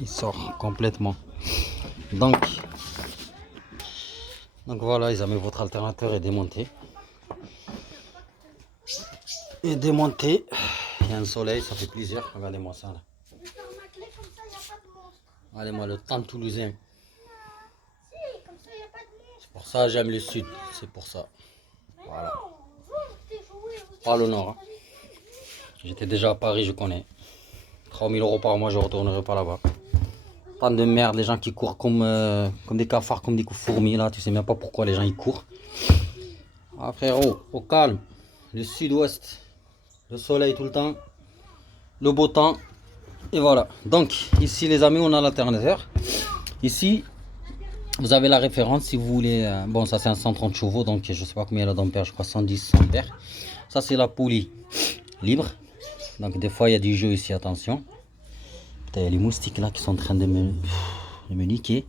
il sort complètement. Donc voilà les amis, votre alternateur est démonté. Il y a un soleil, ça fait plaisir. Regardez-moi ça là. Regardez-moi le temps toulousain. C'est pour ça que j'aime le sud, c'est pour ça. Voilà. Pas le nord. Hein. J'étais déjà à Paris, je connais. 3000 € par mois, je retournerai pas là-bas. Tant de merde, les gens qui courent comme des cafards, comme des fourmis là, tu sais même pas pourquoi les gens ils courent. Ah frérot, au calme. Le sud-ouest, le soleil tout le temps, le beau temps. Et voilà. Donc ici les amis, on a l'alternateur. Ici, vous avez la référence si vous voulez. Bon, ça c'est un 130 chevaux, donc je sais pas combien il a d'ampères, je crois 110 ampères. Ça c'est la poulie libre. Donc des fois il y a du jeu ici, attention. Putain, il y a les moustiques là qui sont en train de me niquer.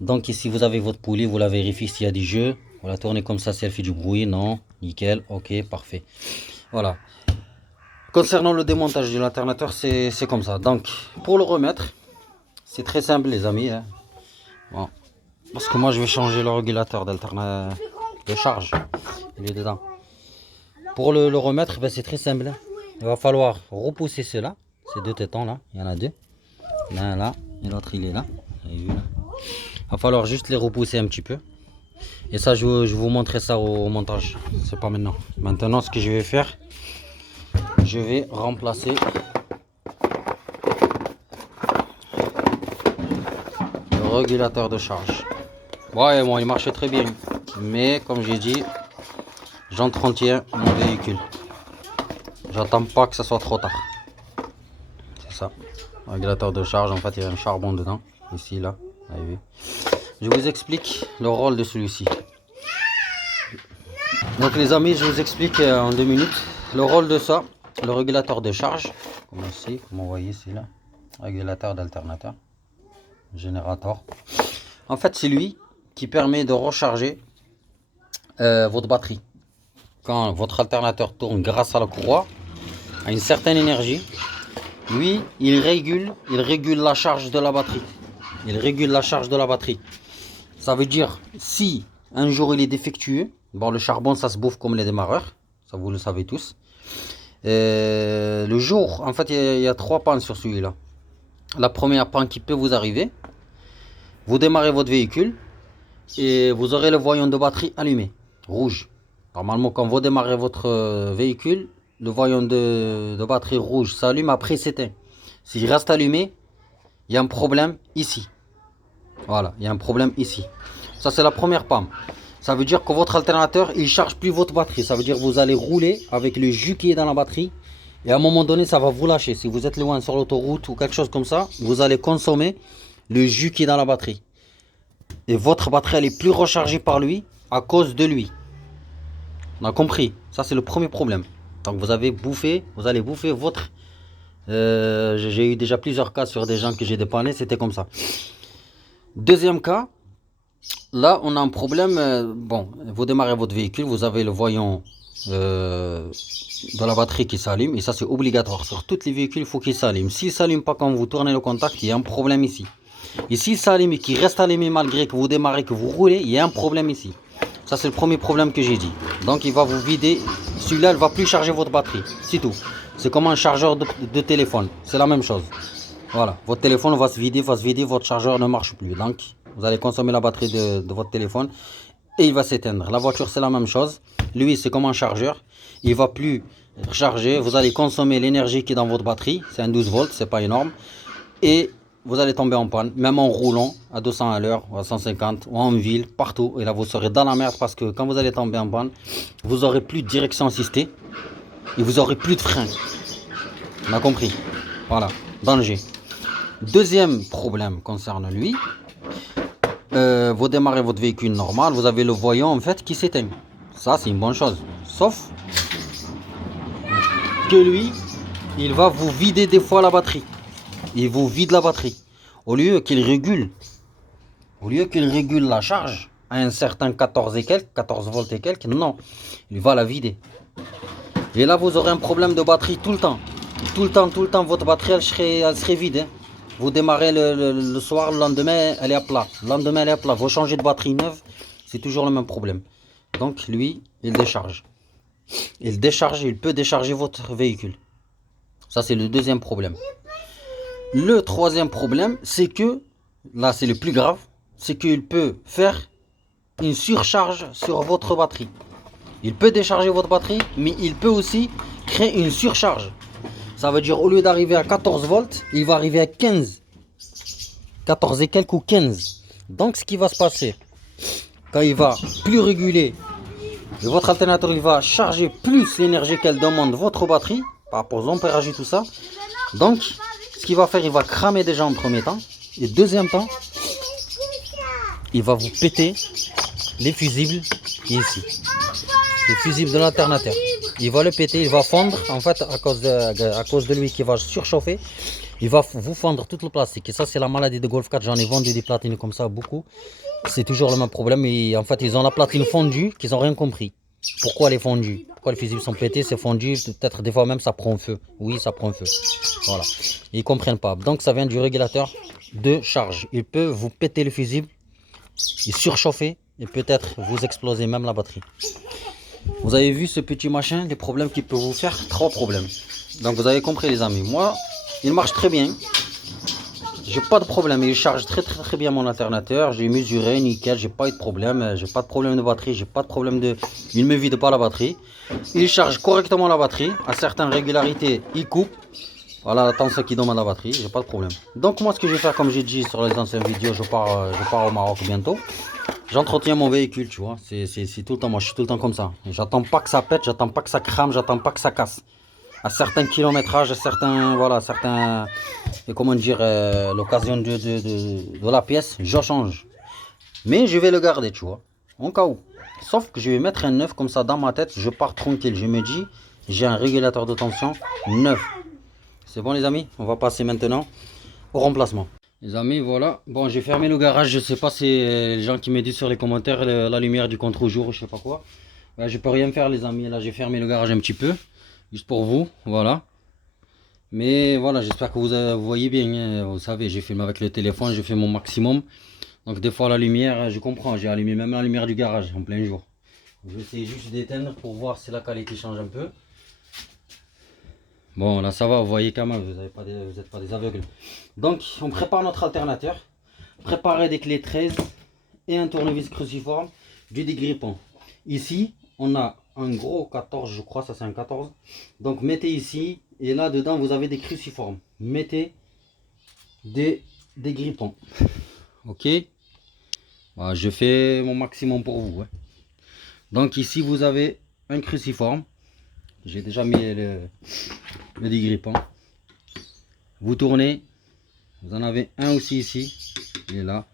Donc ici vous avez votre poulie, vous la vérifiez s'il y a du jeu. Vous la tournez comme ça si elle fait du bruit, non, nickel, ok, parfait. Voilà. Concernant le démontage de l'alternateur, c'est comme ça. Donc pour le remettre, c'est très simple les amis. Hein. Bon. Parce que moi je vais changer le régulateur de charge. Il est dedans. Pour le remettre, ben, c'est très simple. Il va falloir repousser ceux-là. Ces deux tétons là. Il y en a deux. L'un là et l'autre il est là. Vous avez vu, là. Il va falloir juste les repousser un petit peu. Et ça je vais vous montrer ça au montage. C'est pas maintenant. Maintenant ce que je vais faire, je vais remplacer le régulateur de charge. Ouais, bon, il marchait très bien. Mais comme j'ai dit, j'entretiens mon véhicule. J'attends pas que ça soit trop tard. C'est ça. Régulateur de charge, en fait, il y a un charbon dedans. Ici, là. Vous avez vu. Je vous explique le rôle de celui-ci. Donc, les amis, je vous explique en 2 minutes le rôle de ça. Le régulateur de charge. Comme ici, comme vous voyez ici, là. Régulateur d'alternateur. Générateur. En fait, c'est lui qui permet de recharger votre batterie. Quand votre alternateur tourne grâce à la courroie, à une certaine énergie, lui, il régule la charge de la batterie. Il régule la charge de la batterie. Ça veut dire, si un jour il est défectueux, bon, le charbon, ça se bouffe comme les démarreurs, ça vous le savez tous. Le jour, en fait, il y a 3 pannes sur celui-là. La première panne qui peut vous arriver, vous démarrez votre véhicule et vous aurez le voyant de batterie allumé, rouge. Normalement, quand vous démarrez votre véhicule, le voyant de batterie rouge s'allume, après s'éteint. S'il reste allumé, il y a un problème ici. Voilà, il y a un problème ici. Ça, c'est la première panne. Ça veut dire que votre alternateur, il ne charge plus votre batterie. Ça veut dire que vous allez rouler avec le jus qui est dans la batterie. Et à un moment donné, ça va vous lâcher. Si vous êtes loin sur l'autoroute ou quelque chose comme ça, vous allez consommer le jus qui est dans la batterie. Et votre batterie, elle est plus rechargée par lui à cause de lui. On a compris. Ça, c'est le premier problème. Donc, vous allez bouffer votre... j'ai eu déjà plusieurs cas sur des gens que j'ai dépanné, c'était comme ça. Deuxième cas, là, on a un problème. Bon, vous démarrez votre véhicule, vous avez le voyant de la batterie qui s'allume. Et ça, c'est obligatoire. Sur tous les véhicules, il faut qu'il s'allume. S'il ne s'allume pas quand vous tournez le contact, il y a un problème ici. Et s'il s'allume et qu'il reste allumé malgré que vous démarrez, que vous roulez, il y a un problème ici. Ça, c'est le premier problème que j'ai dit. Donc, il va vous vider. Celui-là, il ne va plus charger votre batterie. C'est tout. C'est comme un chargeur de téléphone. C'est la même chose. Voilà. Votre téléphone va se vider, votre chargeur ne marche plus. Donc, vous allez consommer la batterie de votre téléphone et il va s'éteindre. La voiture, c'est la même chose. Lui, c'est comme un chargeur. Il ne va plus recharger. Vous allez consommer l'énergie qui est dans votre batterie. C'est un 12 volts, c'est pas énorme. Et vous allez tomber en panne, même en roulant à 200 à l'heure, ou à 150, ou en ville, partout. Et là, vous serez dans la merde parce que quand vous allez tomber en panne, vous aurez plus de direction assistée et vous aurez plus de frein. On a compris. Voilà, danger. Deuxième problème concerne lui. Vous démarrez votre véhicule normal, vous avez le voyant en fait qui s'éteint. Ça, c'est une bonne chose. Sauf que lui, il va vous vider des fois la batterie. Il vous vide la batterie. Au lieu qu'il régule la charge à un certain 14 et quelques, 14 volts et quelques, non, il va la vider. Et là, vous aurez un problème de batterie tout le temps. tout le temps, votre batterie, elle serait vide. Hein. Vous démarrez le soir, le lendemain, elle est à plat. Le lendemain, elle est à plat. Vous changez de batterie neuve, c'est toujours le même problème. Donc, lui, il décharge. Il peut décharger votre véhicule. Ça, c'est le deuxième problème. Le troisième problème, c'est que, là, c'est le plus grave, c'est qu'il peut faire une surcharge sur votre batterie. Il peut décharger votre batterie, mais il peut aussi créer une surcharge. Ça veut dire, au lieu d'arriver à 14 volts, il va arriver à 15. 14 et quelques ou 15. Donc, ce qui va se passer, quand il va plus réguler, votre alternateur, il va charger plus l'énergie qu'elle demande votre batterie, par rapport aux ampérages et tout ça. Donc, ce qu'il va faire, il va cramer déjà en premier temps. Et deuxième temps, il va vous péter les fusibles ici. Les fusibles de l'alternateur. Il va le péter, il va fondre. En fait, à cause de lui qui va surchauffer, il va vous fondre tout le plastique. Et ça, c'est la maladie de Golf 4. J'en ai vendu des platines comme ça, beaucoup. C'est toujours le même problème. Et en fait, ils ont la platine fondue qu'ils n'ont rien compris. Pourquoi elle est fondue? Pourquoi les fusibles sont pétés? C'est fondu. Peut-être des fois même ça prend feu. Oui, ça prend feu. Voilà. Ils ne comprennent pas. Donc, ça vient du régulateur de charge. Il peut vous péter le fusible, il surchauffer et peut-être vous exploser même la batterie. Vous avez vu ce petit machin, les problèmes qu'il peut vous faire? 3 problèmes. Donc vous avez compris les amis. Moi, il marche très bien. J'ai pas de problème. Il charge très bien mon alternateur. J'ai mesuré, nickel. J'ai pas eu de problème. J'ai pas de problème de batterie. J'ai pas de problème de. Il me vide pas la batterie. Il charge correctement la batterie. À certaines régularités, il coupe. Voilà la tension qui demande la batterie. J'ai pas de problème. Donc moi, ce que je vais faire, comme j'ai dit sur les anciennes vidéos, je pars au Maroc bientôt. J'entretiens mon véhicule, tu vois. C'est tout le temps. Moi, je suis tout le temps comme ça. J'attends pas que ça pète. J'attends pas que ça crame. J'attends pas que ça casse. À certains kilométrages, à certains, voilà, certains, et comment dire, l'occasion de la pièce, je change. Mais je vais le garder, tu vois, en cas où. Sauf que je vais mettre un neuf, comme ça, dans ma tête, je pars tranquille. Je me dis, j'ai un régulateur de tension neuf. C'est bon, les amis? On va passer maintenant au remplacement. Les amis, voilà. Bon, j'ai fermé le garage. Je sais pas si les gens qui me disent sur les commentaires la lumière du contre-jour, je sais pas quoi. Je peux rien faire, les amis. Là, j'ai fermé le garage un petit peu. Juste pour vous, voilà. Mais voilà, j'espère que vous voyez bien. Hein. Vous savez, j'ai filmé avec le téléphone, j'ai fait mon maximum. Donc des fois la lumière, je comprends, j'ai allumé même la lumière du garage en plein jour. Je vais essayer juste d'éteindre pour voir si la qualité change un peu. Bon, là ça va, vous voyez quand même, vous n'êtes pas des aveugles. Donc on prépare notre alternateur. Préparez des clés 13 et un tournevis cruciforme, du dégrippant. Ici, on a un gros 14, je crois, ça c'est un 14. Donc mettez ici, et là dedans vous avez des cruciformes. Mettez des grippons. Ok, voilà, je fais mon maximum pour vous. Hein. Donc ici vous avez un cruciforme. J'ai déjà mis le dégrippant. Vous tournez, vous en avez un aussi ici, il est là,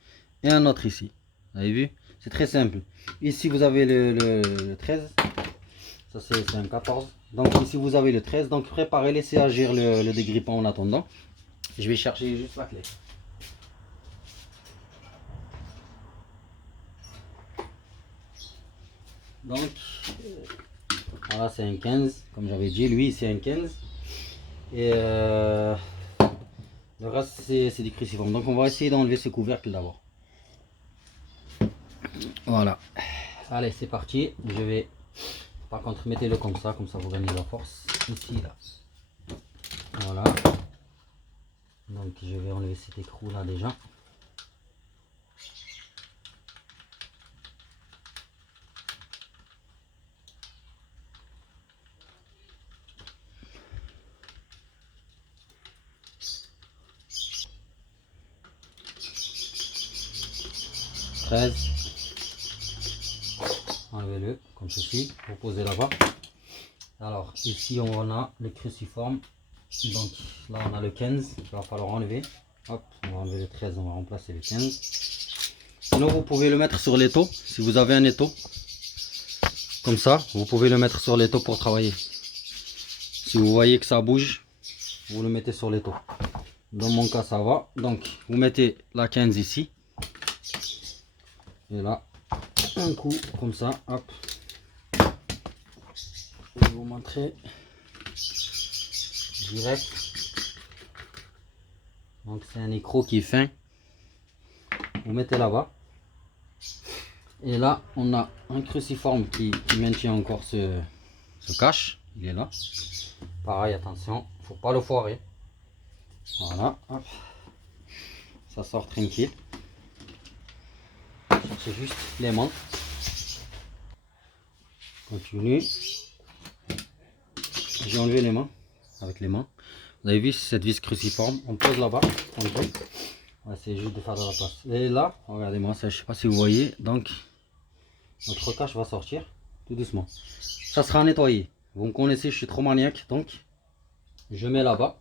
et un autre ici. Vous avez vu? C'est très simple. Ici vous avez le 13. Ça c'est un 14. Donc ici vous avez le 13. Donc préparez, laissez agir le dégrippant en attendant. Je vais chercher juste la clé. Donc voilà, c'est un 15. Comme j'avais dit, lui c'est un 15. Et le reste c'est du cruciforme. Donc on va essayer d'enlever ce couvercle d'abord. Voilà. Allez, c'est parti. Je vais... Par contre, mettez-le comme ça vous gagnez la force. Ici, là. Voilà. Donc, je vais enlever cet écrou là déjà. Enlevez-le comme ceci. Vous posez là-bas. Alors, ici, on a le cruciforme. Donc, là, on a le 15. Il va falloir enlever. Hop, on va enlever le 13. On va remplacer le 15. Sinon, vous pouvez le mettre sur l'étau. Si vous avez un étau, comme ça, vous pouvez le mettre sur l'étau pour travailler. Si vous voyez que ça bouge, vous le mettez sur l'étau. Dans mon cas, ça va. Donc, vous mettez la 15 ici. Et là, un coup comme ça, hop. Je vais vous montrer. direct. Donc c'est un écrou qui est fin. Vous mettez là-bas. Et là, on a un cruciforme qui maintient encore ce cache. Il est là. Pareil, attention, faut pas le foirer. Voilà, hop. Ça sort tranquille. C'est juste l'aimant. Continue. J'ai enlevé les mains avec les mains. Vous avez vu cette vis cruciforme. On pose là-bas. On va essayer juste de faire de la place. Et là, regardez-moi ça. Je sais pas si vous voyez. Donc, notre cache va sortir tout doucement. Ça sera nettoyé. Vous me connaissez, je suis trop maniaque. Donc, je mets là-bas.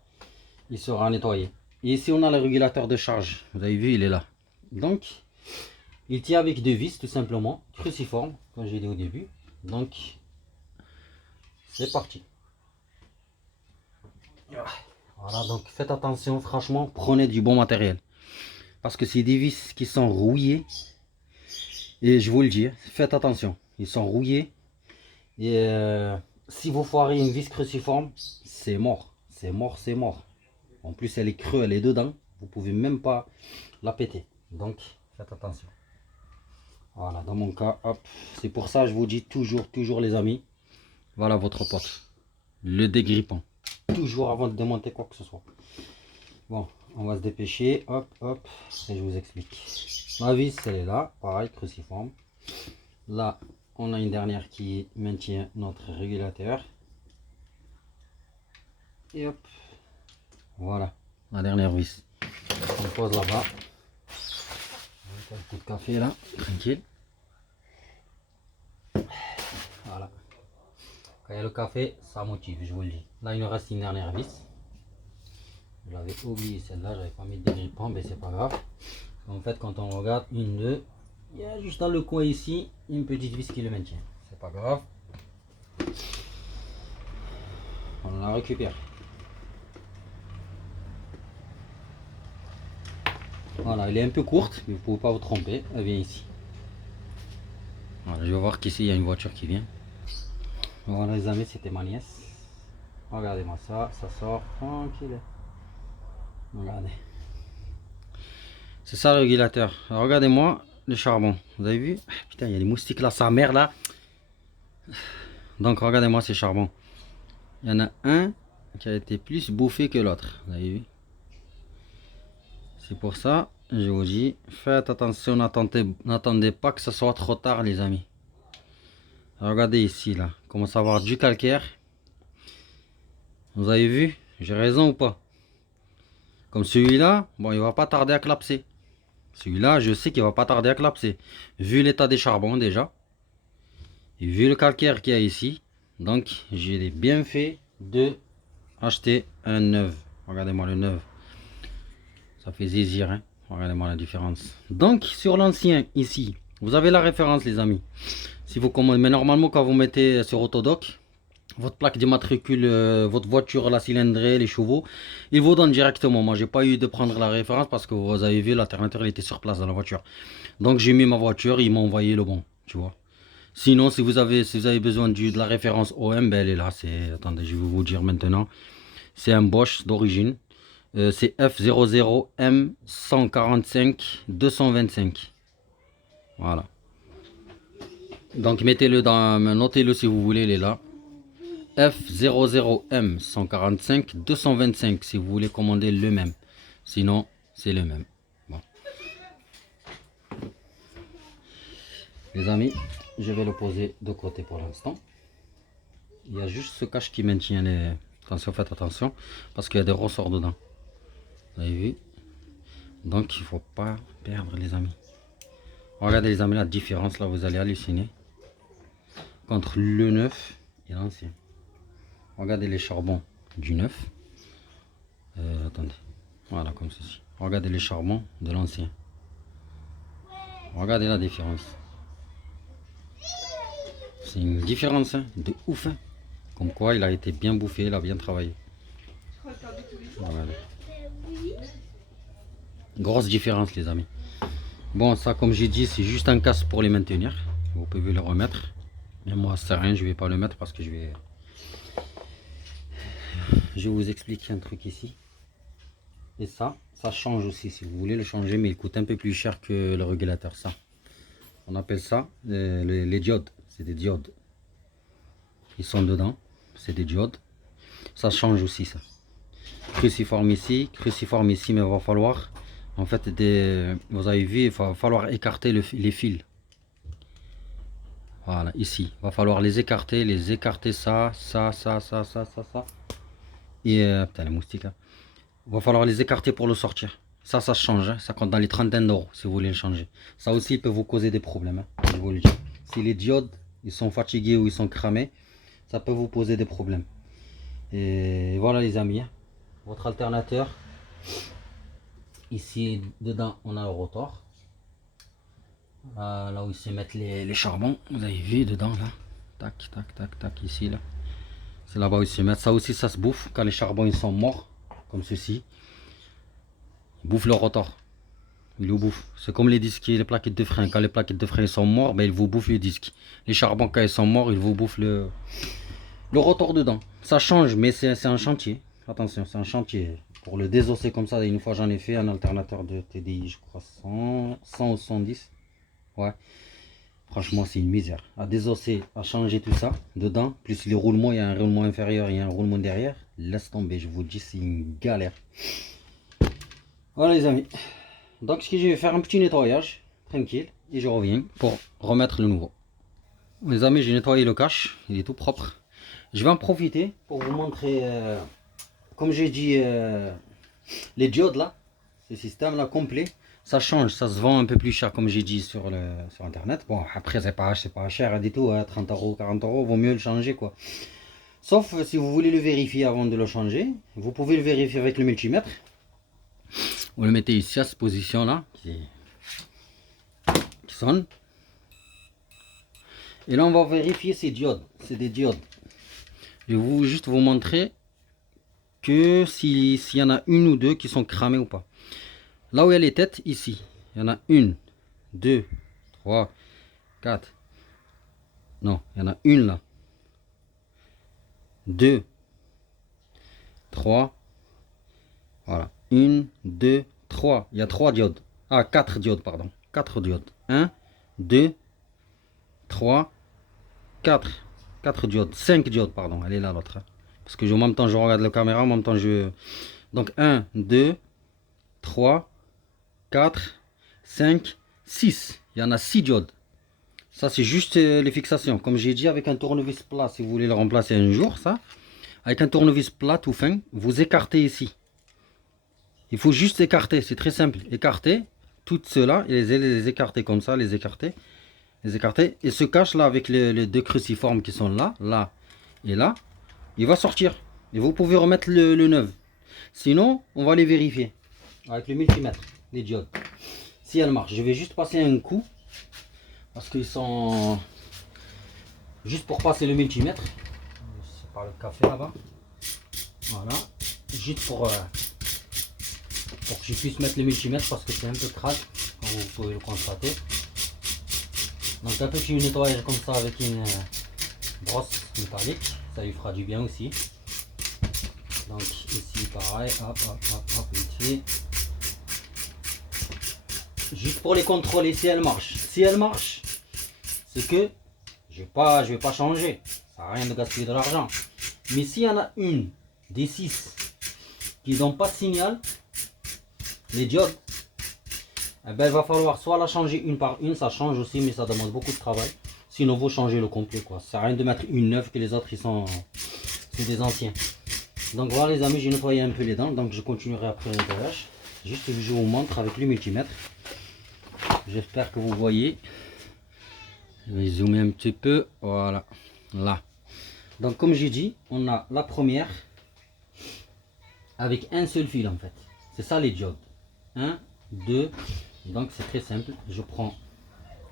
Il sera nettoyé. Et ici, on a le régulateur de charge. Vous avez vu, il est là. Donc, il tient avec deux vis, tout simplement. Cruciforme, comme j'ai dit au début. Donc, c'est parti. Voilà, donc faites attention, franchement, prenez du bon matériel. Parce que c'est des vis qui sont rouillées. Et je vous le dis, faites attention. Ils sont rouillés. Et si vous foirez une vis cruciforme, c'est mort. C'est mort, c'est mort. En plus, elle est creuse, elle est dedans. Vous pouvez même pas la péter. Donc, faites attention. Voilà, dans mon cas, hop. C'est pour ça que je vous dis toujours les amis. Voilà votre pote. Le dégrippant. Toujours avant de démonter quoi que ce soit. Bon, on va se dépêcher. Hop, hop. Et je vous explique. La vis, elle est là. Pareil, cruciforme. Là, on a une dernière qui maintient notre régulateur. Et hop. Voilà, la dernière vis. On pose là-bas. Un coup de café là, tranquille. Voilà. Quand il y a le café, ça motive, je vous le dis. Là, il nous reste une dernière vis. J'avais oublié celle-là, j'avais pas mis de dégrippant, mais c'est pas grave. En fait, quand on regarde, une, deux, il y a juste dans le coin ici, une petite vis qui le maintient. C'est pas grave. On la récupère. Voilà, elle est un peu courte, mais vous ne pouvez pas vous tromper. Elle vient ici. Voilà, je vais voir qu'ici il y a une voiture qui vient. Voilà les amis, c'était ma nièce. Regardez-moi ça, ça sort tranquille. Regardez. C'est ça le régulateur. Regardez-moi le charbon. Vous avez vu? Putain, il y a des moustiques là, sa mère là. Donc regardez-moi ces charbons. Il y en a un qui a été plus bouffé que l'autre. Vous avez vu? C'est pour ça, je vous dis, faites attention, n'attendez pas que ce soit trop tard les amis. Regardez ici là, commence à avoir du calcaire. Vous avez vu? J'ai raison ou pas? Comme celui-là, bon, il va pas tarder à clapser. Celui-là, je sais qu'il va pas tarder à clapser. Vu l'état des charbons déjà. Et vu le calcaire qu'il y a ici. Donc, j'ai bien fait de acheter un neuf. Regardez-moi le neuf. Ça fait zizir, hein. Regardez-moi la différence. Donc, sur l'ancien, ici, vous avez la référence, les amis. Si vous commandez, mais normalement, quand vous mettez sur Autodoc, votre plaque d'immatricule, votre voiture, la cylindrée, les chevaux, il vous donne directement. Moi, j'ai pas eu de prendre la référence parce que vous avez vu, l'alternateur, il était sur place dans la voiture. Donc, j'ai mis ma voiture, il m'a envoyé le bon, tu vois. Sinon, si vous avez besoin de la référence OM, ben, elle est là. Attendez, je vais vous dire maintenant. C'est un Bosch d'origine. C'est F00M145-225. Voilà. Donc mettez-le notez-le si vous voulez, il est là. F00M145-225 si vous voulez commander le même. Sinon, c'est le même. Bon. Les amis, je vais le poser de côté pour l'instant. Il y a juste ce cache qui maintient les... Attention, faites attention, parce qu'il y a des ressorts dedans. Vous avez vu? Donc il ne faut pas perdre les amis. Regardez les amis la différence là, vous allez halluciner. Entre le neuf et l'ancien. Regardez les charbons du neuf. Attendez. Voilà comme ceci. Regardez les charbons de l'ancien. Regardez la différence. C'est une différence hein, de ouf. Hein. Comme quoi il a été bien bouffé, il a bien travaillé. Voilà. Grosse différence les amis. Bon ça comme j'ai dit c'est juste un casque pour les maintenir. Vous pouvez le remettre. Mais moi ça sert à rien, je vais pas le mettre parce que je vais je vais vous expliquer un truc ici. Et ça change aussi si vous voulez le changer, mais il coûte un peu plus cher que le régulateur. Ça, on appelle ça les diodes. C'est des diodes. Ils sont dedans. C'est des diodes. Ça change aussi ça. Cruciforme ici, mais il va falloir, en fait, vous avez vu, il va falloir écarter les fils. Voilà, ici, il va falloir les écarter, ça. Et putain, les moustiques là. Il va falloir les écarter pour le sortir. Ça change, hein. Ça compte dans les trentaines d'euros si vous voulez le changer. Ça aussi, il peut vous causer des problèmes, hein, je vous le dis. Si les diodes, ils sont fatigués ou ils sont cramés, ça peut vous poser des problèmes. Et voilà les amis, hein. Votre alternateur. Ici, dedans, on a le rotor. Là où ils se mettent les charbons. Vous avez vu dedans, là. Tac, tac, tac, tac, ici, là. C'est là-bas où ils se mettent. Ça aussi, ça se bouffe. Quand les charbons, ils sont morts, comme ceci, ils bouffent le rotor. Ils le bouffent. C'est comme les disques et les plaquettes de frein. Quand les plaquettes de frein sont mortes, ben, ils vous bouffent le disque. Les charbons, quand ils sont morts, ils vous bouffent le rotor dedans. Ça change, mais c'est un chantier. Attention, c'est un chantier. Pour le désosser comme ça, une fois j'en ai fait un alternateur de TDI, je crois 100 ou 110. Ouais. Franchement, c'est une misère. À désosser, à changer tout ça dedans, plus les roulements, il y a un roulement inférieur, il y a un roulement derrière. Laisse tomber, je vous dis, c'est une galère. Voilà les amis. Donc ce que je vais faire un petit nettoyage, tranquille, et je reviens pour remettre le nouveau. Les amis, j'ai nettoyé le cache, il est tout propre. Je vais en profiter pour vous montrer, comme j'ai dit, les diodes là, ce système là complet, ça change, ça se vend un peu plus cher comme j'ai dit sur internet. Bon, après c'est pas cher du tout, hein, 30 euros, 40 euros, vaut mieux le changer quoi. Sauf si vous voulez le vérifier avant de le changer, vous pouvez le vérifier avec le multimètre. Vous le mettez ici à cette position là, qui sonne. Et là on va vérifier ces diodes, c'est des diodes. Je vais juste vous montrer que s'il y en a une ou deux qui sont cramées ou pas. Là où il y a les têtes, ici, il y en a une, deux, trois, quatre. Non, il y en a une là. Deux, trois. Voilà. Une, deux, trois. Il y a trois diodes. Ah, quatre diodes, pardon. Quatre diodes. Un, deux, trois, quatre. Quatre diodes. Cinq diodes, pardon. Elle est là l'autre. Parce que en même temps, je regarde la caméra, en même temps, je. Donc, un, deux, trois, 4, 5, 6. Il y en a 6 diodes. Ça, c'est juste les fixations. Comme j'ai dit, avec un tournevis plat, si vous voulez le remplacer un jour, ça, avec un tournevis plat tout fin, vous écartez ici. Il faut juste écarter, c'est très simple. Écarter, toutes ceux-là, et les écarter comme ça, les écarter. Et se cache là avec les deux cruciformes qui sont là, là et là. Il va sortir. Et vous pouvez remettre le neuf. Sinon, on va les vérifier avec le multimètre, les diodes. Si elle marche, je vais juste passer un coup parce qu'ils sont juste pour passer le multimètre. C'est par le café là-bas. Voilà, juste pour que je puisse mettre le multimètre parce que c'est un peu crade, comme vous pouvez le constater. Donc un petit nettoyage comme ça avec une brosse métallique, ça lui fera du bien aussi. Donc ici pareil, hop, vite fait. Juste pour les contrôler si elle marche. Si elle marche, c'est que je vais pas changer. Ça sert à rien de gaspiller de l'argent. Mais s'il y en a une des 6 qui n'ont pas de signal, les diodes, eh ben, il va falloir soit la changer une par une, ça change aussi, mais ça demande beaucoup de travail. Sinon, vous changez le complet, quoi. Ça sert à rien de mettre une neuve que les autres, c'est des anciens. Donc voilà les amis, j'ai nettoyé un peu les dents, donc je continuerai après le nettoyage. Juste je vous montre avec le multimètre. J'espère que vous voyez. Je vais zoomer un petit peu. Voilà. Là. Donc comme j'ai dit, on a la première avec un seul fil en fait. C'est ça les diodes. 1, 2. Donc c'est très simple. Je prends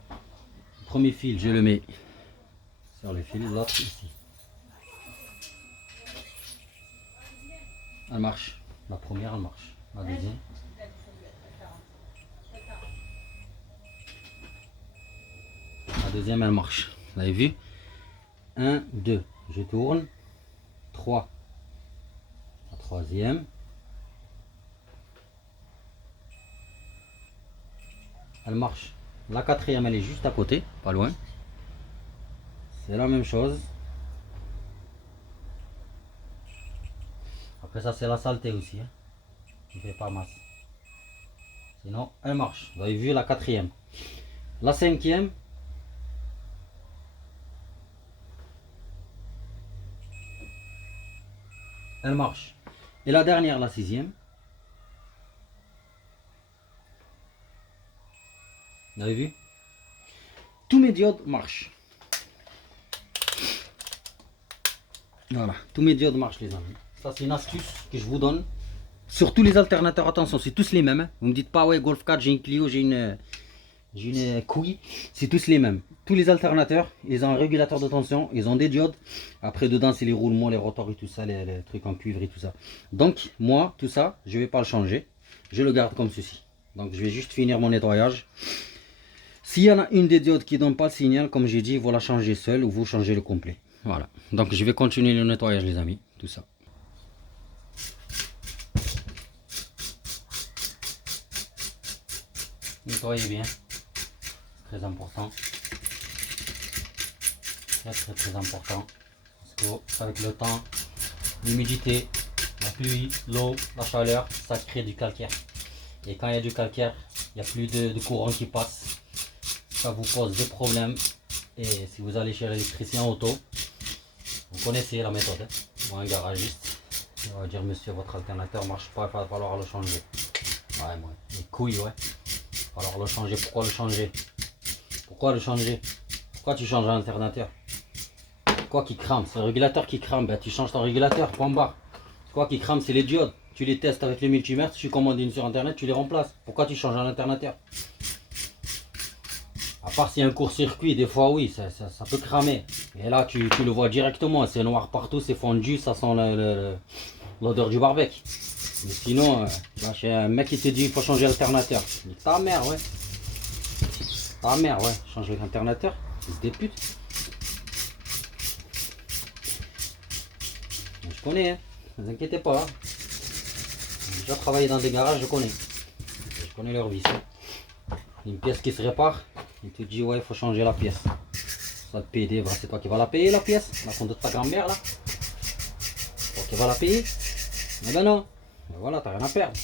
le premier fil, je le mets sur le fil, l'autre ici. Elle marche. La première elle marche. La deuxième. La deuxième elle marche. Vous avez vu? 1, 2. Je tourne. 3, Troisième. Elle marche. La quatrième, elle est juste à côté, pas loin. C'est la même chose. Après ça, c'est la saleté aussi. Hein. Je ne fais pas masse. Sinon, elle marche. Vous avez vu la quatrième. La cinquième. Elle marche. Et la dernière, la sixième. Vous avez vu? Tous mes diodes marchent. Voilà, tous mes diodes marchent les amis. Ça c'est une astuce que je vous donne. Sur tous les alternateurs, attention, c'est tous les mêmes. Hein. Vous me dites pas ouais Golf 4, j'ai une Clio, j'ai une couille. C'est tous les mêmes. Tous les alternateurs, ils ont un régulateur de tension, ils ont des diodes. Après dedans c'est les roulements, les rotors et tout ça, les trucs en cuivre et tout ça. Donc moi, tout ça, je vais pas le changer. Je le garde comme ceci. Donc je vais juste finir mon nettoyage. S'il y en a une des diodes qui ne donne pas le signal, comme j'ai dit, vous la changez seule ou vous changez le complet. Voilà. Donc je vais continuer le nettoyage les amis. Tout ça. Nettoyez bien. Très important. Très important. Parce qu'avec le temps, l'humidité, la pluie, l'eau, la chaleur, ça crée du calcaire. Et quand il y a du calcaire, il n'y a plus de courant qui passe. Ça vous pose des problèmes. Et si vous allez chez l'électricien auto, vous connaissez la méthode. Hein, ou un garagiste, il va dire monsieur, votre alternateur marche pas, il va falloir le changer. Ouais, moi, les couilles, ouais. Il va falloir le changer. Pourquoi le changer? Pourquoi le changer? Pourquoi tu changes l'alternateur? Quoi qui crame? C'est le régulateur qui crame. Ben, tu changes ton régulateur, point barre. Quoi qui crame, c'est les diodes. Tu les testes avec le multimètre, tu commandes une sur internet, tu les remplaces. Pourquoi tu changes l'alternateur? À part s'il y a un court-circuit, des fois oui, ça peut cramer. Et là, tu le vois directement, c'est noir partout, c'est fondu, ça sent l'odeur du barbecue. Mais sinon, chez un mec qui te dit il faut changer l'alternateur. Ta mère, ouais. Ta mère, ouais. Change l'alternateur, c'est des putes. Je connais, hein. Ne vous inquiétez pas. Hein. J'ai déjà travaillé dans des garages, je connais. Je connais leur vis. Hein. Une pièce qui se répare. Il te dit ouais il faut changer la pièce. Ça te payer, bah, c'est toi qui vas la payer la pièce. La compte de ta grand-mère là. C'est toi qui vas la payer. Mais ben non. Mais voilà, t'as rien à perdre.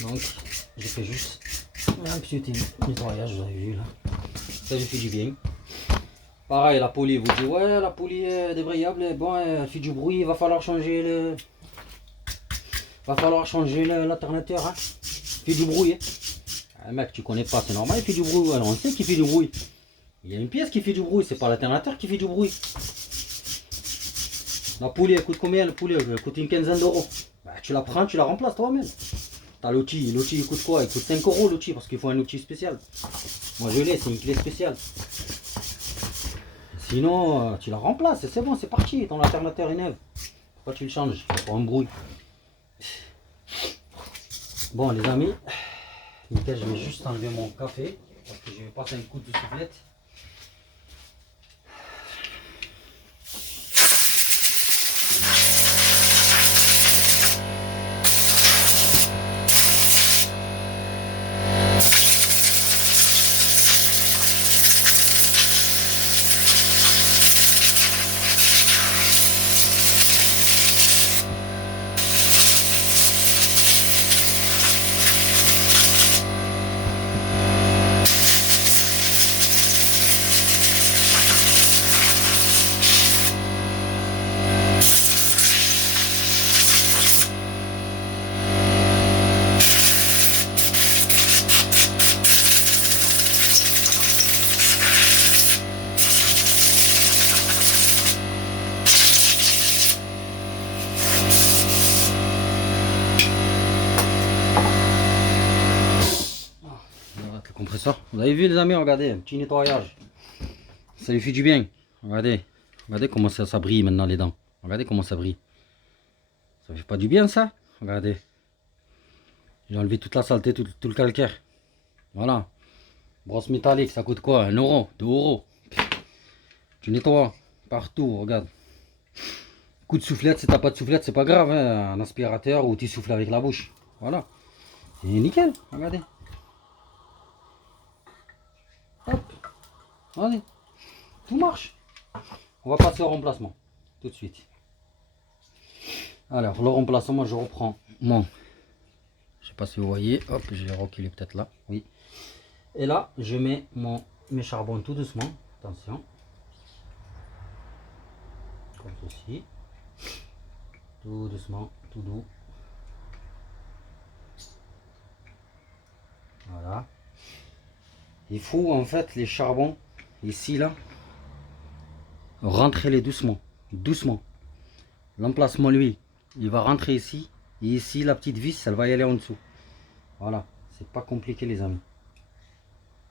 Donc j'ai fait juste un petit nettoyage, vous avez vu là. Ça lui fait du bien. Pareil la poulie, vous dit ouais la poulie est débrayable, bon elle fait du bruit, il va falloir changer le. L'alternateur, hein. Il fait du bruit. Hein. Un mec, tu connais pas, c'est normal, il fait du bruit. Alors on sait qu'il fait du bruit. Il y a une pièce qui fait du bruit, c'est pas l'alternateur qui fait du bruit. La poulie, elle coûte combien? La poulie, elle coûte une quinzaine d'euros. Bah, tu la prends, tu la remplaces toi-même. T'as l'outil, il coûte quoi? Il coûte 5 euros l'outil parce qu'il faut un outil spécial. Moi je l'ai, c'est une clé spéciale. Sinon, tu la remplaces, c'est bon, c'est parti. Ton alternateur est neuf. Pourquoi tu le changes? C'est pas un bruit. Bon les amis, nickel, je vais juste enlever mon café parce que je vais passer un coup de soufflette. Compresseur. Vous avez vu les amis, regardez, un petit nettoyage. Ça lui fait du bien. Regardez. Regardez comment ça brille maintenant les dents. Regardez comment ça brille. Ça fait pas du bien ça? Regardez. J'ai enlevé toute la saleté, tout le calcaire. Voilà. Brosse métallique, ça coûte quoi? 1 euro, 2 euros. Tu nettoies. Partout, regarde. Coup de soufflette, si t'as pas de soufflette, c'est pas grave, hein. Un aspirateur ou tu souffles avec la bouche. Voilà. C'est nickel, regardez. Hop. Allez. Tout marche. On va passer au remplacement. Tout de suite. Alors, le remplacement, je reprends mon... Je sais pas si vous voyez. Hop, j'ai reculé peut-être là. Oui. Et là, je mets mes charbons tout doucement. Attention. Comme ceci. Tout doucement, tout doux. Voilà. Il faut en fait les charbons, ici là, rentrer les doucement. Doucement. L'emplacement lui, il va rentrer ici. Et ici, la petite vis, elle va y aller en dessous. Voilà. C'est pas compliqué les amis.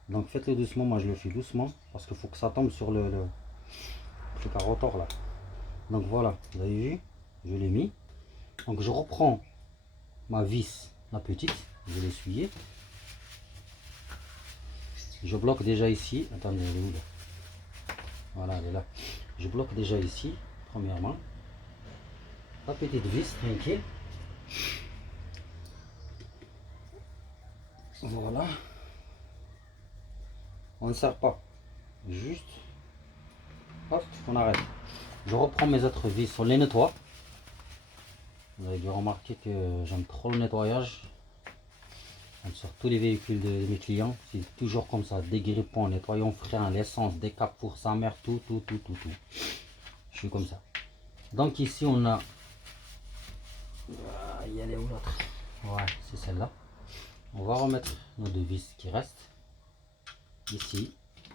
Donc faites-le doucement, moi je le fais doucement. Parce qu'il faut que ça tombe sur le carottor là. Donc voilà, vous avez vu, je l'ai mis. Donc je reprends ma vis, la petite, je vais l'essuyer. Je bloque déjà ici. Attendez, elle est où là? Voilà, elle est là. Je bloque déjà ici, premièrement. La petite vis, tranquille. Voilà. On ne serre pas. Juste. Hop, on arrête. Je reprends mes autres vis, on les nettoie. Vous avez dû remarquer que j'aime trop le nettoyage. Sur tous les véhicules de mes clients, c'est toujours comme ça, dégrippant, nettoyant, frein, l'essence, décap pour sa mère, tout. Je suis comme ça. Donc ici on a, il y a où l'autre? Ouais, c'est celle-là. On va remettre nos deux vis qui restent. Ici,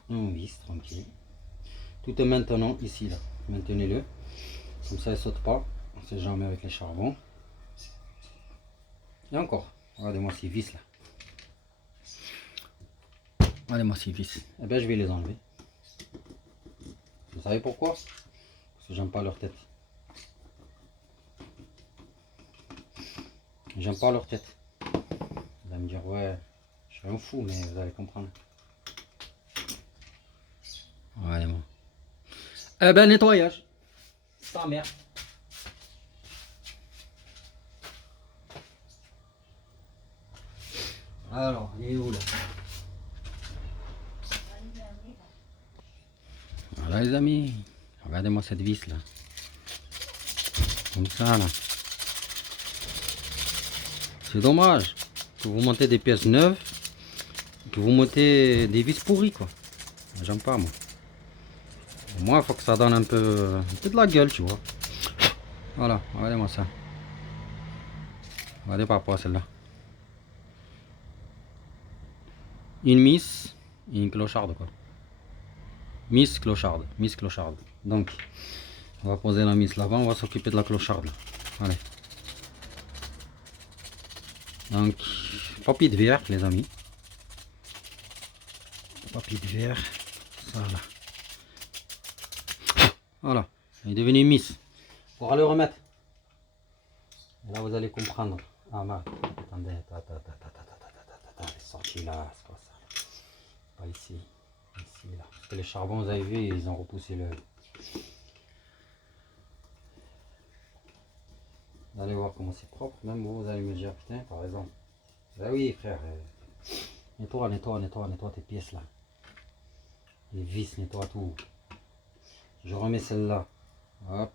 une vis, tranquille. Tout est maintenant ici, là. Maintenez-le. Comme ça, elle ne saute pas. On ne sait jamais avec les charbons. Et encore, regardez-moi ces vis là. Regardez-moi ces vis. Eh bien, je vais les enlever. Vous savez pourquoi? Parce que j'aime pas leur tête. J'aime pas leur tête. Vous allez me dire, ouais, je suis un fou, mais vous allez comprendre. Regardez-moi. Eh ben, nettoyage. Sa mère. Alors, il est où là? Voilà les amis. Regardez-moi cette vis là. Comme ça là. C'est dommage que vous montez des pièces neuves, que vous montez des vis pourries quoi. J'aime pas moi. Moi, il faut que ça donne un peu de la gueule, tu vois. Voilà, regardez-moi ça. Regardez par rapport à celle-là. Une miss et une clocharde quoi. Miss clocharde, miss clocharde. Donc, on va poser la miss là-bas, on va s'occuper de la clocharde là. Allez. Donc, papier de verre, les amis. Papier de verre. Ça là. Voilà. Il est devenu miss. On va le remettre. Et là, vous allez comprendre. Ah, mal. Attendez. Elle est sortie là. C'est pas ça. Pas ici. Ici, là. Parce que les charbons, vous avez vu, ils ont repoussé le. Vous allez voir comment c'est propre. Même vous allez me dire, putain, par exemple. Ah oui, frère. Nettoie tes pièces là. Les vis, nettoie tout. Je remets celle-là. Hop.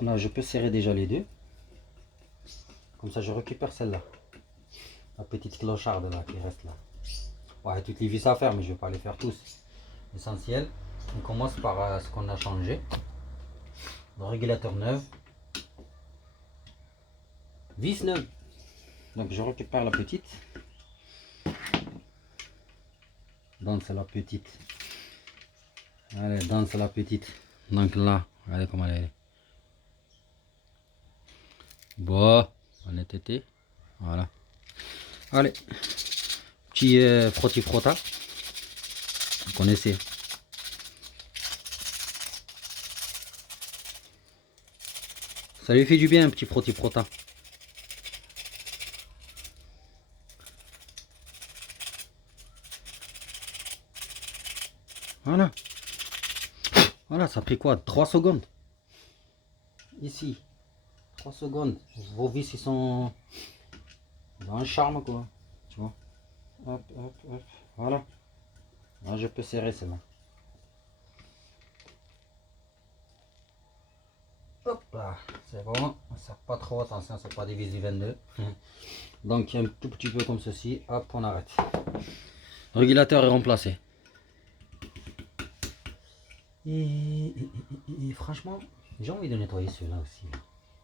Là, je peux serrer déjà les deux. Comme ça, je récupère celle-là. La petite clocharde là qui reste là. Ouais, toutes les vis à faire, mais je ne vais pas les faire tous. L'essentiel, on commence par ce qu'on a changé. Le régulateur neuf. Vis neuve. Donc, je récupère la petite. Donc, c'est la petite. Allez, danse la petite. Donc là, regardez comment elle est. Bon, on est tété. Voilà. Allez. Petit frotti-frotta. Vous connaissez. Ça lui fait du bien, un petit frotti-frotta. Voilà. Voilà, ça fait quoi? 3 secondes. Ici. 3 secondes. Vos vis, ils ont un charme, quoi. Tu vois. Hop, hop, hop. Voilà. Là, je peux serrer celle-là. Hop là, c'est bon. Ça sert pas trop, attention, c'est pas des vis du 22. Donc, un tout petit peu comme ceci. Hop, on arrête. Le régulateur est remplacé. Et franchement, j'ai envie de nettoyer ceux-là aussi.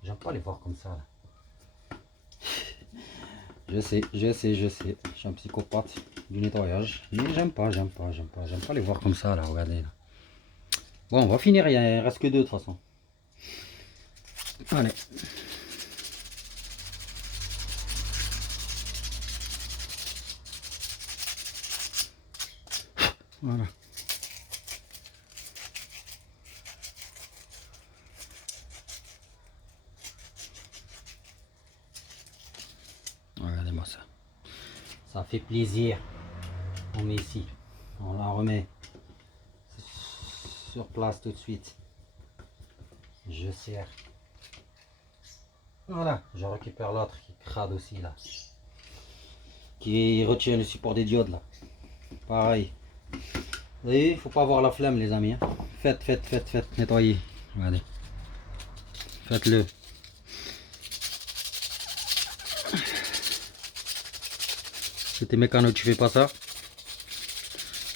J'aime pas les voir comme ça. Là. Je sais. Je suis un psychopathe du nettoyage. Mais j'aime pas les voir comme ça, là. Regardez. Là. Bon, on va finir. Il reste que 2 de toute façon. Allez. Voilà. Regardez-moi ça. Ça fait plaisir. On met ici. On la remet sur place tout de suite. Je serre. Voilà. Je récupère l'autre qui crade aussi là. Qui retient le support des diodes là. Pareil. Vous voyez, il faut pas avoir la flemme les amis. Hein. Faites, nettoyez. Regardez. Faites-le. Si t'es mécano, tu fais pas ça,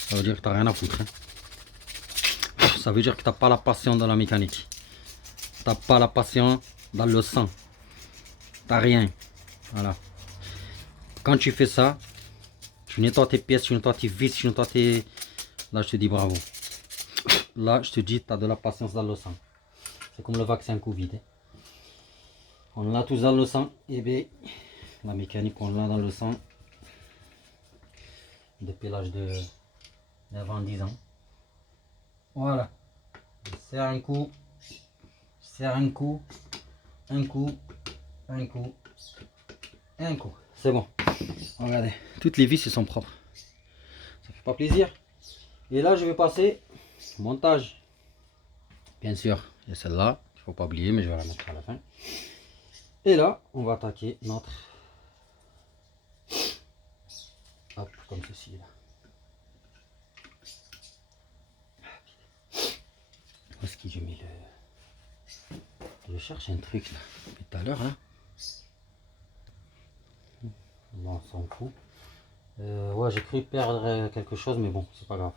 ça veut dire que t'as rien à foutre. Hein. Ça veut dire que t'as pas la passion dans la mécanique. T'as pas la passion dans le sang. T'as rien. Voilà. Quand tu fais ça, tu nettoies tes pièces, tu nettoies tes vis, tu nettoies tes... Là, je te dis bravo. Là, je te dis, tu as de la patience dans le sang. C'est comme le vaccin Covid. Hein. On l'a tous dans le sang. Et bien, la mécanique, on l'a dans le sang. Depuis l'âge de 9 ans, 10 ans. Voilà. Je serre un coup. Je serre un coup. Un coup. Un coup. Un coup. C'est bon. Regardez. Toutes les vis, sont propres. Ça fait pas plaisir. Et là, je vais passer au montage. Bien sûr, il y a celle-là. Il ne faut pas oublier, mais je vais la mettre à la fin. Et là, on va attaquer notre... Hop, comme ceci là. Où est-ce que j'ai mis le... Je cherche un truc là. Depuis tout à l'heure là. Bon, on s'en fout. Ouais, j'ai cru perdre quelque chose, mais bon, c'est pas grave.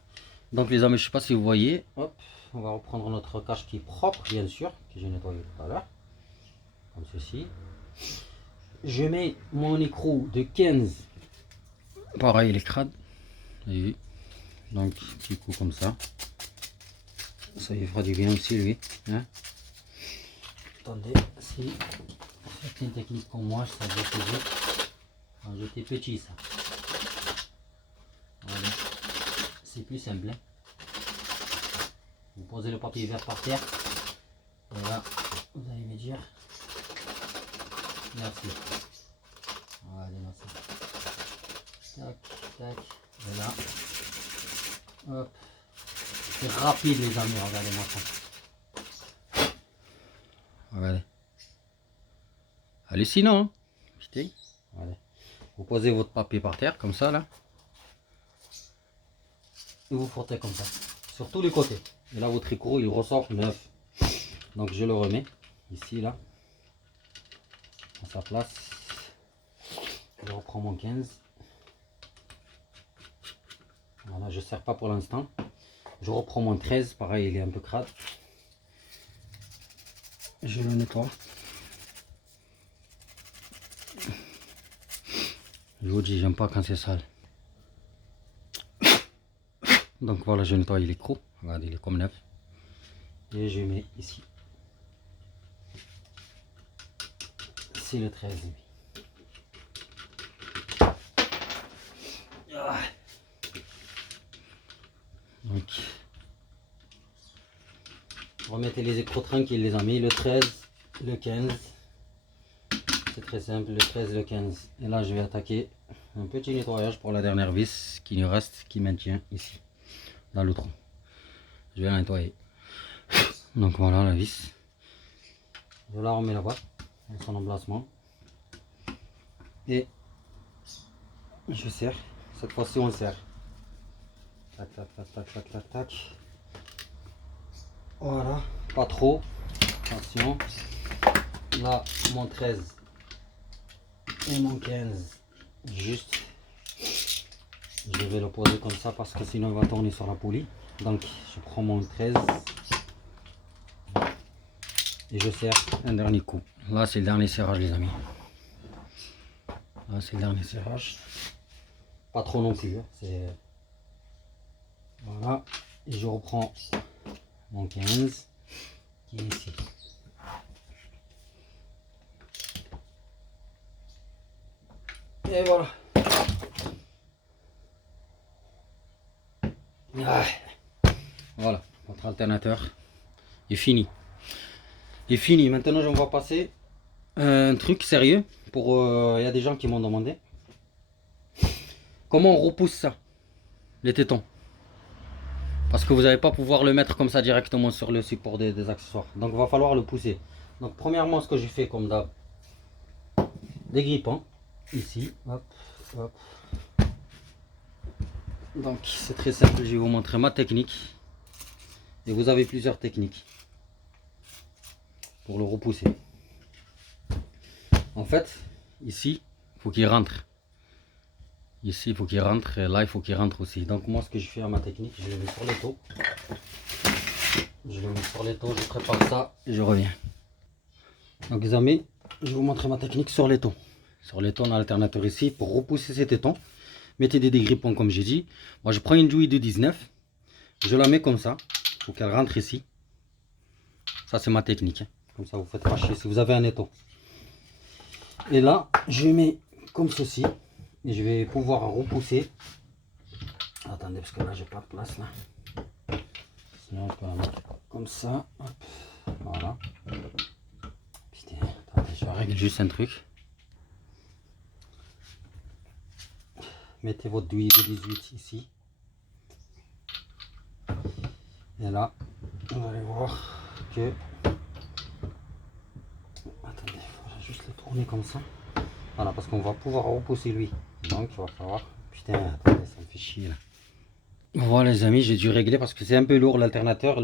Donc les amis, je sais pas si vous voyez. Hop, on va reprendre notre cache qui est propre, bien sûr, que j'ai nettoyé tout à l'heure. Comme ceci. Je mets mon écrou de 15. Pareil, il est crade. Et donc, petit coup comme ça. Ça lui fera du bien aussi, lui. Hein. Attendez, si c'est une technique pour moi, ça doit faisait quand j'étais petit, ça. Voilà. C'est plus simple. Hein. Vous posez le papier vert par terre. Et là, vous allez me dire merci. Regardez-moi ça. Tac, tac. Et là, hop. C'est rapide les amis, regardez-moi ça. Regardez. Hallucinant, hein. Putain. Regardez. Vous posez votre papier par terre, comme ça, là. Et vous frottez comme ça. Sur tous les côtés. Et là, votre écrou, il ressort neuf. Donc, je le remets. Ici, là. À sa place. Je reprends mon 15. Voilà, je ne sers pas pour l'instant. Je reprends mon 13. Pareil, il est un peu crade. Je le nettoie. Je vous dis, j'aime pas quand c'est sale. Donc voilà, je nettoie l'écrou. Regardez, il est comme neuf. Et je mets ici. C'est le 13. Donc, remettez les écrous tranquilles les amis. Le 13, le 15. C'est très simple, le 13, le 15. Et là, je vais attaquer un petit nettoyage pour la dernière vis qui nous reste, qui maintient ici, dans le trou. Je vais la nettoyer. Donc voilà la vis. Je la remets là-bas, dans son emplacement. Et je serre. Cette fois-ci on le serre. Tac, tac, tac, tac, tac, tac, tac. Voilà, pas trop. Attention. Là, mon 13 et mon 15. Juste. Je vais le poser comme ça parce que sinon il va tourner sur la poulie. Donc je prends mon 13 et je serre un dernier coup. Là c'est le dernier serrage les amis. Là c'est le dernier serrage. Pas trop non plus. Hein. Voilà. Et je reprends mon 15 qui est ici. Et voilà. Voilà, votre alternateur est fini. Est fini. Maintenant, on va passer un truc sérieux. Pour, il y a des gens qui m'ont demandé comment on repousse ça, les tétons. Parce que vous n'allez pas pouvoir le mettre comme ça directement sur le support des accessoires. Donc, il va falloir le pousser. Donc, premièrement, ce que j'ai fait comme d'hab, des grippants ici. Hop, hop. Donc, c'est très simple. Je vais vous montrer ma technique. Et vous avez plusieurs techniques pour le repousser. En fait, ici, il faut qu'il rentre. Ici, il faut qu'il rentre. Et là, il faut qu'il rentre aussi. Donc, moi, ce que je fais à ma technique, je le mets sur l'étau. Je le mets sur l'étau, je prépare ça et je reviens. Donc, les amis, je vais vous montrer ma technique sur l'étau. Sur l'étau, on a l'alternateur ici pour repousser ces tétons. Mettez des dégrippants, comme j'ai dit. Moi, je prends une douille de 19. Je la mets comme ça. Il faut qu'elle rentre ici. Ça, c'est ma technique. Hein. Comme ça, vous ne faites pas chier si vous avez un étau. Et là, je mets comme ceci. Et je vais pouvoir repousser. Attendez, parce que là, j'ai pas de place. Là. Sinon, on peut la mettre comme ça. Hop. Voilà. Putain, attendez, je règle juste un truc. Mettez votre douille de 18 ici. Et là, vous allez voir que... Attendez, il faut juste le tourner comme ça. Voilà, parce qu'on va pouvoir repousser lui. Donc, il va falloir... Putain, attendez, ça me fait chier là. Voilà les amis, j'ai dû régler parce que c'est un peu lourd l'alternateur.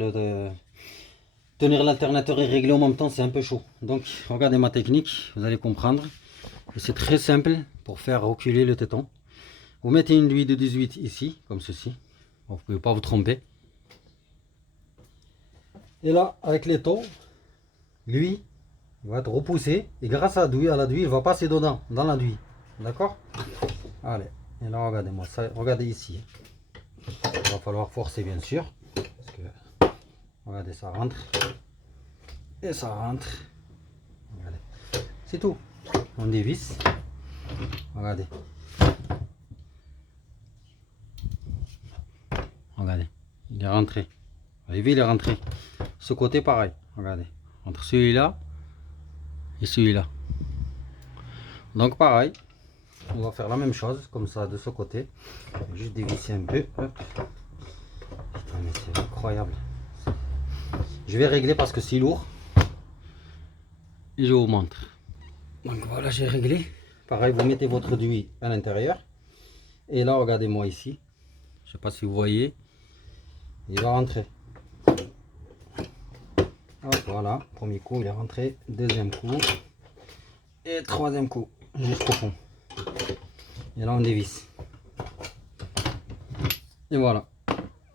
Tenir l'alternateur et régler en même temps, c'est un peu chaud. Donc, regardez ma technique, vous allez comprendre. C'est très simple pour faire reculer le téton. Vous mettez une douille de 18 ici, comme ceci. Vous ne pouvez pas vous tromper. Et là, avec l'étau, lui, il va être repoussé. Et grâce à la douille, il va passer dedans, dans la douille. D'accord? Allez. Et là, regardez-moi ça. Regardez ici. Il va falloir forcer, bien sûr. Parce que, regardez, ça rentre. Et ça rentre. Regardez. C'est tout. On dévisse. Regardez. Regardez. Il est rentré. Vous avez vu, il est rentré. Ce côté, pareil. Regardez. Entre celui-là et celui-là. Donc, pareil. On va faire la même chose, comme ça, de ce côté. Juste dévisser un peu. Hop. Putain, mais c'est incroyable. Je vais régler parce que c'est lourd. Et je vous montre. Donc voilà, j'ai réglé. Pareil, vous mettez votre douille à l'intérieur. Et là, regardez-moi ici. Je ne sais pas si vous voyez. Il va rentrer. Hop, voilà. Premier coup, il est rentré. Deuxième coup. Et troisième coup. Jusqu'au fond. Et là, on dévisse. Et voilà.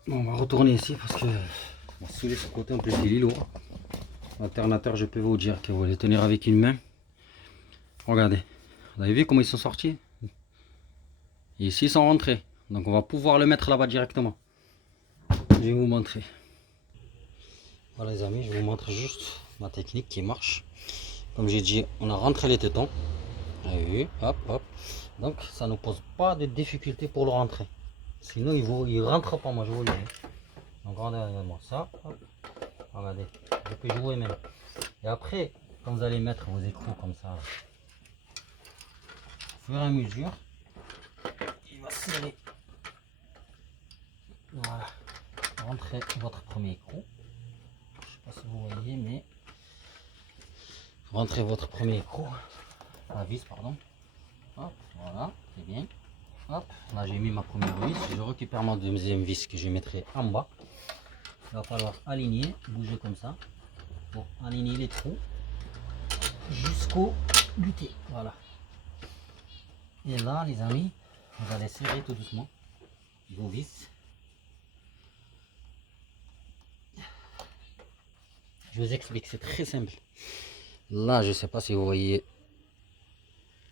Bon, on va retourner ici parce que on va soulever ce côté. En plus, il est lourd. L'alternateur, je peux vous dire que vous allez tenir avec une main. Regardez. Vous avez vu comment ils sont sortis? Et ici, ils sont rentrés. Donc, on va pouvoir le mettre là-bas directement. Je vais vous montrer. Voilà les amis, je vous montre juste ma technique qui marche. Comme j'ai dit, on a rentré les tétons. Vous avez vu? Hop, hop. Donc, ça ne pose pas de difficulté pour le rentrer. Sinon, il ne rentre pas, moi je vous le dis. Donc, regardez-moi ça. Hop. Regardez, je peux jouer même. Et après, quand vous allez mettre vos écrous comme ça, au fur et à mesure, il va serrer. Voilà. rentrez votre premier écrou. Je sais pas si vous voyez, mais rentrez votre premier écrou. La vis, pardon. Hop, voilà, c'est bien. Hop, là j'ai mis ma première vis. Je récupère ma deuxième vis que je mettrai en bas. Il va falloir aligner, bouger comme ça pour aligner les trous jusqu'au buté. Voilà. Et là, les amis, vous allez serrer tout doucement vos vis. Je vous explique, c'est très simple. Là, je ne sais pas si vous voyez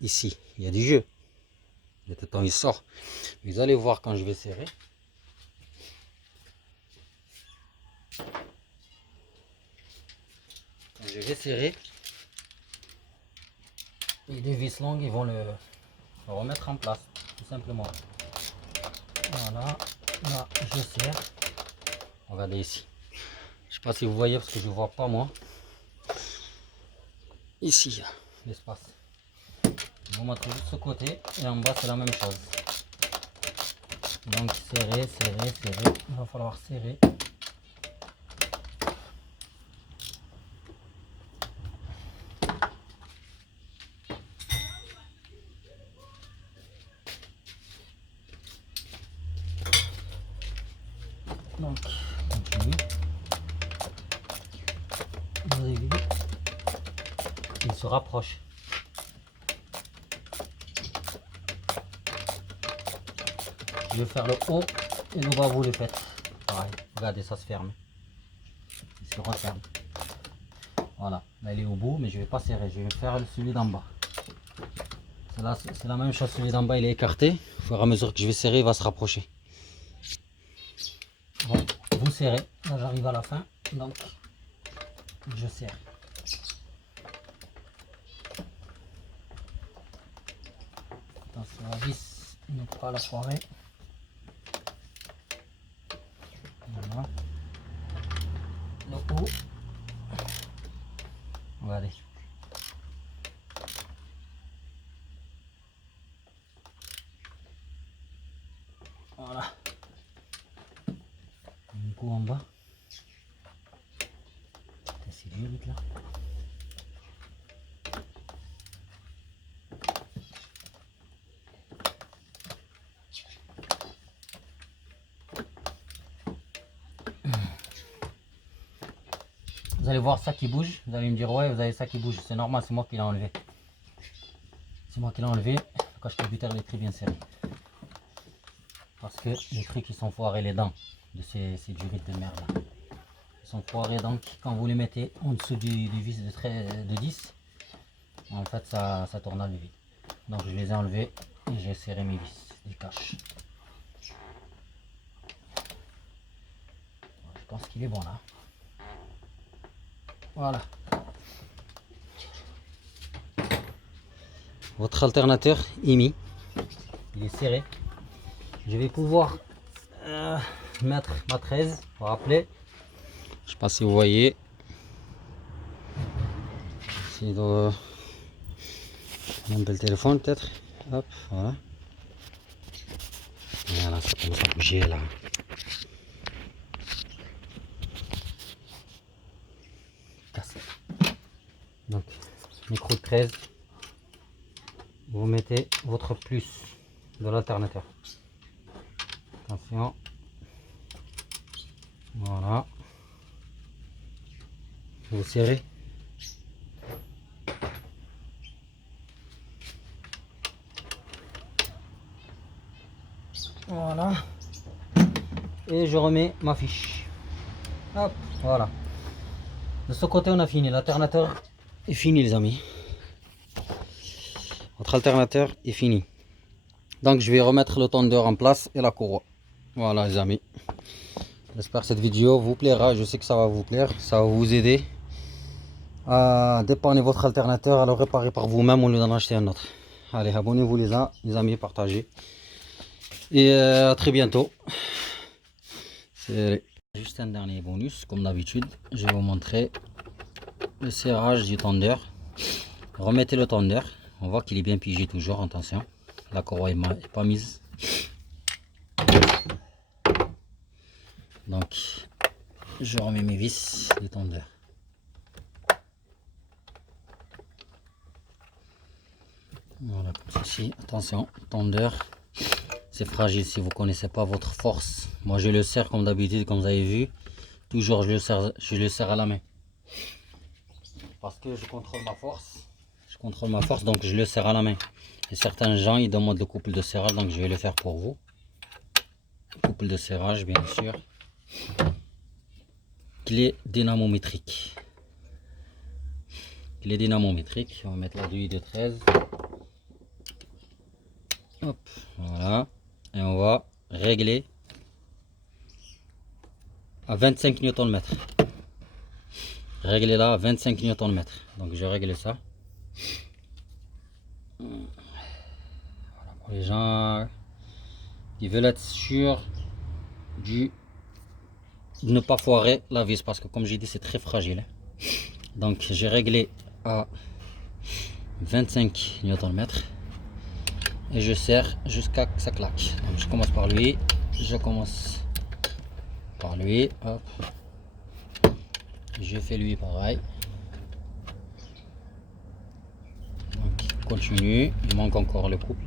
ici, il y a du jeu. Le téton il sort. Vous allez voir quand je vais serrer. Quand je vais serrer, les deux vis longues, ils vont le remettre en place, tout simplement. Voilà, là je serre. Regardez ici. Je sais pas si vous voyez parce que je ne vois pas moi. Ici, l'espace. Je vais mettre juste ce côté et en bas c'est la même chose. Donc serrer, serrer, serrer. Il va falloir serrer. Donc, continue. Vous avez vu, il se rapproche. Je vais faire le haut et le bas, vous le faites. Pareil, regardez, ça se ferme. Il se referme. Voilà, là il est au bout, mais je ne vais pas serrer. Je vais faire celui d'en bas. C'est la même chose, celui d'en bas il est écarté. Au fur et à mesure que je vais serrer, il va se rapprocher. Bon, vous serrez. Là j'arrive à la fin, donc je serre. Attention, la vis ne pas la foirer. Voilà. Le haut. Regardez. Voilà. Du coup en bas. C'est dur vite là. Vous allez voir ça qui bouge, vous allez me dire ouais vous avez ça qui bouge, c'est normal, c'est moi qui l'ai enlevé. C'est moi qui l'ai enlevé, quand je buteur il est très bien serré. Parce que les trucs ils sont foirés les dents de ces durites de merde là. Ils sont foirés donc quand vous les mettez en dessous du vis de 10, en fait ça tourne à le vide. Donc je les ai enlevés et j'ai serré mes vis, les caches. Je pense qu'il est bon là. Voilà. Votre alternateur est mis. Il est serré. Je vais pouvoir mettre ma 13. Vous rappelez. Je sais pas si vous voyez. C'est un bel téléphone peut-être. Hop, voilà. Voilà, ça commence à bouger là. Cassé. Donc, micro de 13. Vous mettez votre plus de l'alternateur. Attention. Voilà. Vous serrez. Voilà. Et je remets ma fiche. Hop, voilà. De ce côté, on a fini. L'alternateur est fini, les amis. Votre alternateur est fini. Donc, je vais remettre le tendeur en place et la courroie. Voilà, les amis. J'espère que cette vidéo vous plaira. Je sais que ça va vous plaire. Ça va vous aider à dépanner votre alternateur, à le réparer par vous-même au lieu d'en acheter un autre. Allez, abonnez-vous, les amis, partagez. Et à très bientôt. C'est juste un dernier bonus, comme d'habitude. Je vais vous montrer le serrage du tendeur. Remettez le tendeur. On voit qu'il est bien pigé toujours, attention. La courroie n'est pas mise. Donc je remets mes vis des tondeurs. Voilà, comme ceci. Attention, tondeur, c'est fragile si vous ne connaissez pas votre force. Moi je le serre comme d'habitude, comme vous avez vu. Toujours je le serre à la main. Parce que je contrôle ma force. Je contrôle ma force, donc je le serre à la main. Et certains gens ils demandent le couple de serrage, donc je vais le faire pour vous. Couple de serrage bien sûr. Clé dynamométrique. Clé dynamométrique. On va mettre la douille de 13. Hop, voilà. Et on va régler à 25 Nm. Régler là à 25 Nm. Donc je règle ça. Voilà, pour les gens qui veulent être sûrs de ne pas foirer la vis, parce que comme j'ai dit c'est très fragile. Donc j'ai réglé à 25 Nm et je serre jusqu'à que ça claque. Donc je commence par lui, hop. Je fais lui pareil. Donc continue, il manque encore le couple.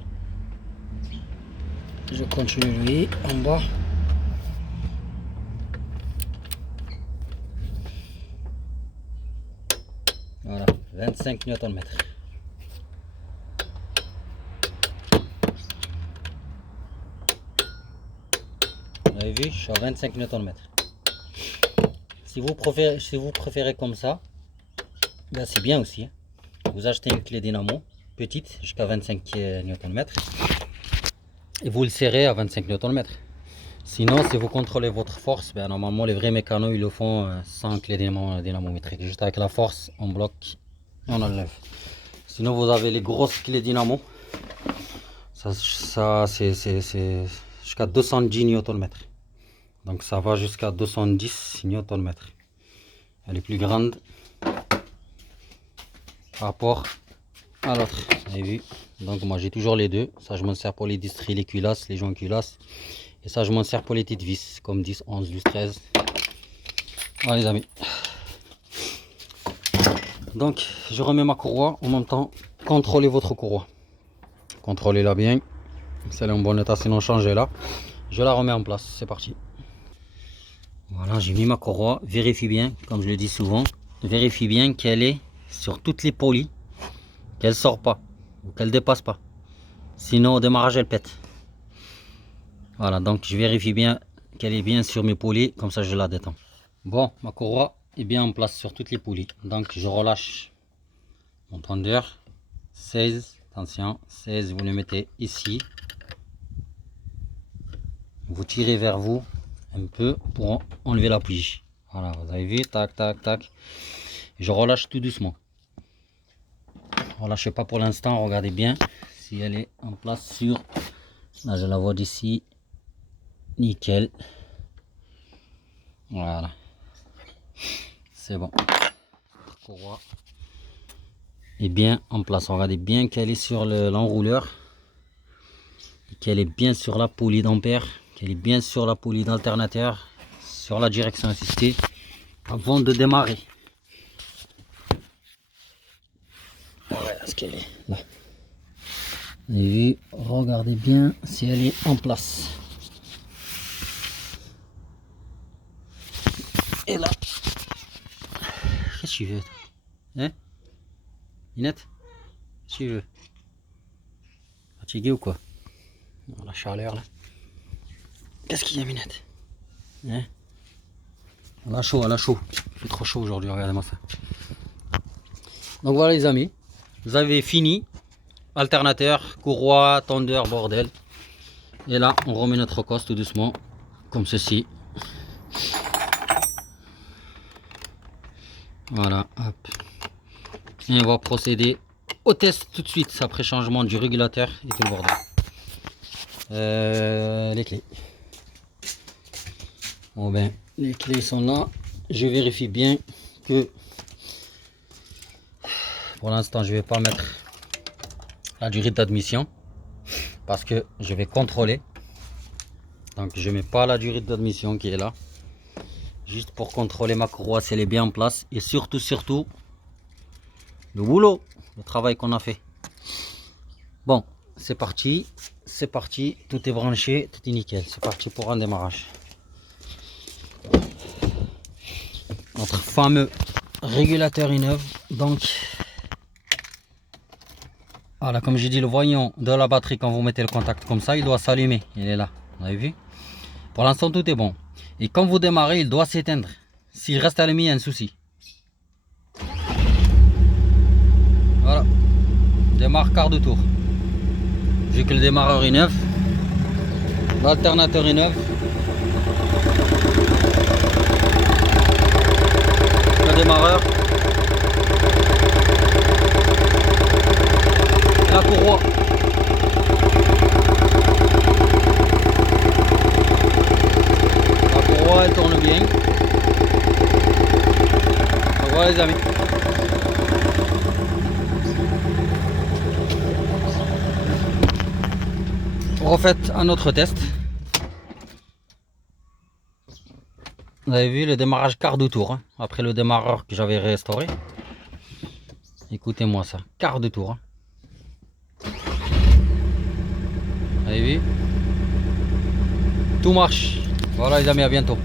Je continue lui en bas. Voilà, 25 Nm. Vous avez vu, je suis à 25 Nm. Si vous préférez comme ça, ben c'est bien aussi. Vous achetez une clé dynamo petite jusqu'à 25 Nm et vous le serrez à 25 Nm. Sinon, si vous contrôlez votre force, ben normalement les vrais mécanos ils le font sans clé dynamométrique. Juste avec la force, on bloque et on enlève. Sinon, vous avez les grosses clés dynamo. Ça c'est jusqu'à 210 Nm. Donc ça va jusqu'à 210 Nm. Elle est plus grande par rapport à l'autre. Vous avez vu? Donc moi j'ai toujours les deux. Ça je m'en sers pour les distries, les culasses, les joints culasses. Et ça je m'en sers pour les petites vis comme 10, 11, 12, 13. Voilà les amis. Donc je remets ma courroie. En même temps, contrôlez votre courroie. Contrôlez-la bien. Si elle est en bon état, sinon changez-la. Je la remets en place. C'est parti. Voilà, j'ai mis ma courroie. Vérifie bien, comme je le dis souvent. Vérifie bien qu'elle est sur toutes les poulies. Qu'elle sort pas. Ou qu'elle dépasse pas. Sinon au démarrage elle pète. Voilà, donc je vérifie bien qu'elle est bien sur mes poulies. Comme ça je la détends. Bon, ma courroie est bien en place sur toutes les poulies. Donc je relâche mon tondeur. 16. Attention, 16, vous le mettez ici. Vous tirez vers vous un peu pour enlever la poulie. Voilà, vous avez vu, tac, tac, tac. Je relâche tout doucement. Relâchez pas pour l'instant, regardez bien si elle est en place sur. Là, je la vois d'ici. Nickel. Voilà. C'est bon. La courroie est bien en place. Regardez bien qu'elle est sur l'enrouleur. Qu'elle est bien sur la poulie d'ampère. Qu'elle est bien sur la poulie d'alternateur. Sur la direction assistée. Avant de démarrer. Voilà ce qu'elle est là. Vous avez vu, regardez bien si elle est en place. Et là, qu'est-ce que tu veux? Hein? Linette? Qu'est-ce que tu veux? Fatigué ou quoi? Oh, la chaleur là. Qu'est-ce qu'il y a, Minette? Hein? Elle a chaud, elle a chaud. Il fait trop chaud aujourd'hui, regardez-moi ça. Donc voilà les amis, vous avez fini. Alternateur, courroie, tondeur, bordel. Et là, on remet notre cosse tout doucement, comme ceci. Voilà, hop. Et on va procéder au test tout de suite, après changement du régulateur et tout le bordel. Les clés. Bon ben, les clés sont là. Je vérifie bien que pour l'instant je vais pas mettre la durée d'admission parce que je vais contrôler. Donc je mets pas la durée d'admission qui est là. Juste pour contrôler ma courroie si elle est bien en place. Et surtout, le boulot, le travail qu'on a fait. Bon, c'est parti. C'est parti. Tout est branché, tout est nickel. C'est parti pour un démarrage. Notre fameux régulateur innove. Donc, voilà, comme j'ai dit, le voyant de la batterie, quand vous mettez le contact comme ça, il doit s'allumer. Il est là. Vous avez vu? Pour l'instant, tout est bon. Et quand vous démarrez, il doit s'éteindre. S'il reste allumé, il y a un souci. Voilà. Démarre quart de tour. Vu que le démarreur est neuf. L'alternateur est neuf. Le démarreur. La courroie. La courroie, elle tourne bien. Voilà les amis. Refaites un autre test. Vous avez vu le démarrage quart de tour, hein, après le démarreur que j'avais restauré. Écoutez-moi ça, quart de tour. Hein. Vous avez vu? Tout marche. Voilà les amis, à bientôt.